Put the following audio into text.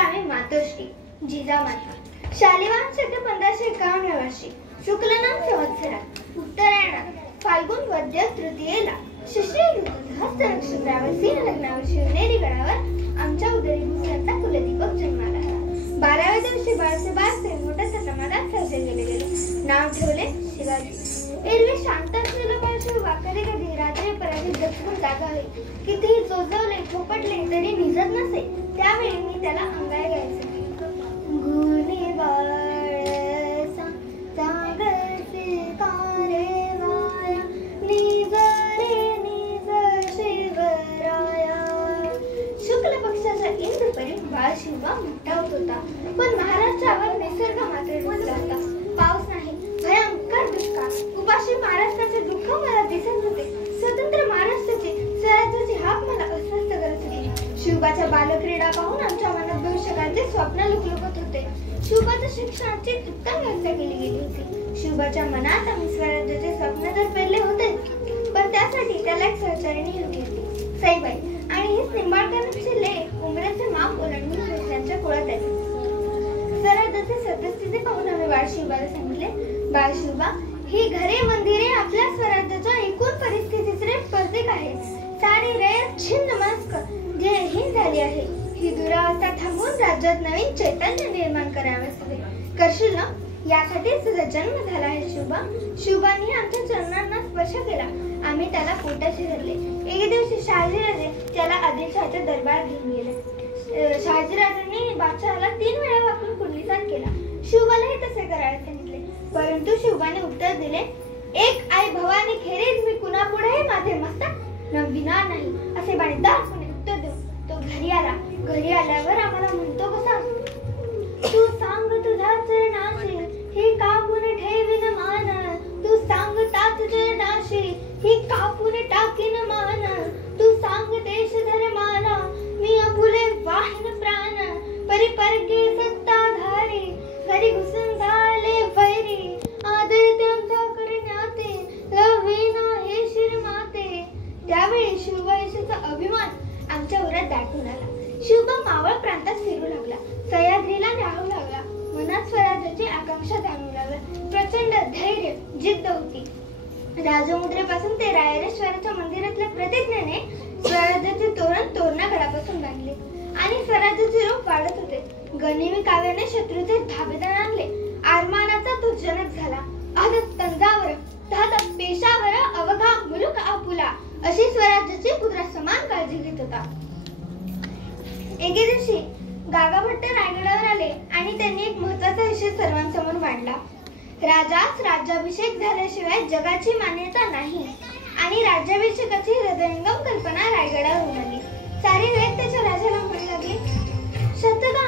आम्ही मातोश्री जिजामाता शालिवाहन शके 1551 वर्षी शुक्लनाम संवत्सरात उत्तरायणात फाल्गुन वद्य तृतीयेला शिशिर ऋतूत हस्त नक्षत्रावर सिंह लग्नावर शिवनेरी गडावर आमच्या उदरी भूषणाचा कुलदीपक जन्माला आला. 12व्या दिवशी बाळाचे बारसे मोठ्या प्रमाणात साजरे केले गेले. नाव ठेवले शिवाजी. एरवी शांत असलेला बाळशिवबा कधी कधी रात्री पराठी दचकून जागा होईल. कितीही चोचवले खोपटले तरी निजत नसे. त्यावेळी मी त्याला अंगाई गायचे. गुणी बाळसा जागरसी कारेवाया निज रे निज शिवराया. शुक्ल पक्षाच्या इंद्रपरी बाळशिवबा मोठा होत होता. पण महाराष्ट्रावर निसर्ग मात्र रुजला होता. पाऊस नाही, भयंकर दुष्काळ, उपाशी महाराष्ट्राचे दुःख मला दिसत होते. स्वतंत्र महाराष्ट्राची स्वराज्याची हाक मला अस्वस्थ करत होती. शिवबाच्या बालक्रीडा पाहून आमच्या मनात भविष्यकाळचे स्वप्न लुकलुकत होते. शिवबाच्या शिक्षणाची उत्तम व्यवस्था केली गेली होती. शिवबाच्या मनात आम्ही स्वराज्याचे स्वप्न तर पेरले होते, पण त्यासाठी त्याला एक सहचारिणी हवी होती, सईबाई. आणि हेच निंबाळकरांचे लेख उमरेचे माप ओलांडून त्यांच्या कुळात आले. स्वराज्याचे सद्यस्थिती पाहून आम्ही बाळशिवबाला सांगितले, बाळशिवबा, ही घरे मंदिरे आपल्या स्वराज्याच्या एकूण परिस्थितीचे प्रतीक आहेत. सारी रयत छिन्नमस्क ध्येयहीन झाली आहे. ही दुरावस्था थांबवून राज्यात नवीन चैतन्य निर्माण करावयास हवे. करशील ना? यासाठीच तुझा जन्म झाला आहे शिवबा. शिवबांनी आमच्या चरणांना स्पर्श केला. आम्ही त्याला पोटाशी धरले. एके दिवशी शहाजीराजे त्याला आदिलशहाच्या दरबारात घेऊन गेले. शहाजीराजांनी बादशहाला 3 वेळा वाकून कुंडलीसात केला. शिवबालाही तसे करायला सांगितले, परंतु शिवबाने उत्तर दिले, एक आई भवानी खेरीज मी कुणापुढेही माझे मस्तक नविणार नाही. असे बाणेदारपणे उत्तर देऊन तो घरी आला. घरी आल्यावर आम्हाला म्हणतो कसा, तू सांग तुझ्या चरणाशी ही कापून ठेवीन मान. तू सांग तात चरणाशी ही कापून टाकीन मान. तू सांग देश धर्माला मी आपुले वाहिन प्राण. परी परके सत्ताधारी घरी घुसून झाले वैरी. आदर त्यांचा करण्याते लवीना हे शिरमाते. त्यावेळी शिवबाईचा अभिमान आमच्या उरात दाटून आला. शिवबा मावळ प्रांतात फिरू लागला. सह्याद्रीला न्याहू लागला. मनात स्वराज्याची आकांक्षा जाणू लागला. प्रचंड धैर्य जिद्द होती. राजमुद्रेपासून ते रायरेश्वराच्या मंदिरातल्या प्रतिज्ञेने स्वराज्याचे तोरण तोरणागडापासून बांधले आणि स्वराज्याचे रूप वाढत होते. गनिमी काव्याने शत्रूचे धाबेदार आणले. आरमानाचा तो जनक झाला. आद तंजावर तहत पेशावर अवघा मुलुक आपुला अशी स्वराज्याची पुत्रा समान काळजी घेत होता. एके दिवशी गागाभट्ट रायगडावर आले आणि त्यांनी एक महत्वाचा विषय सर्वांसमोर मांडला. राजास राज्याभिषेक झाल्याशिवाय जगाची मान्यता नाही आणि राज्याभिषेकाची हृदयंगम कल्पना रायगडावर उमलली. सारी वेद त्याच्या राजाला म्हणू लागले, शतका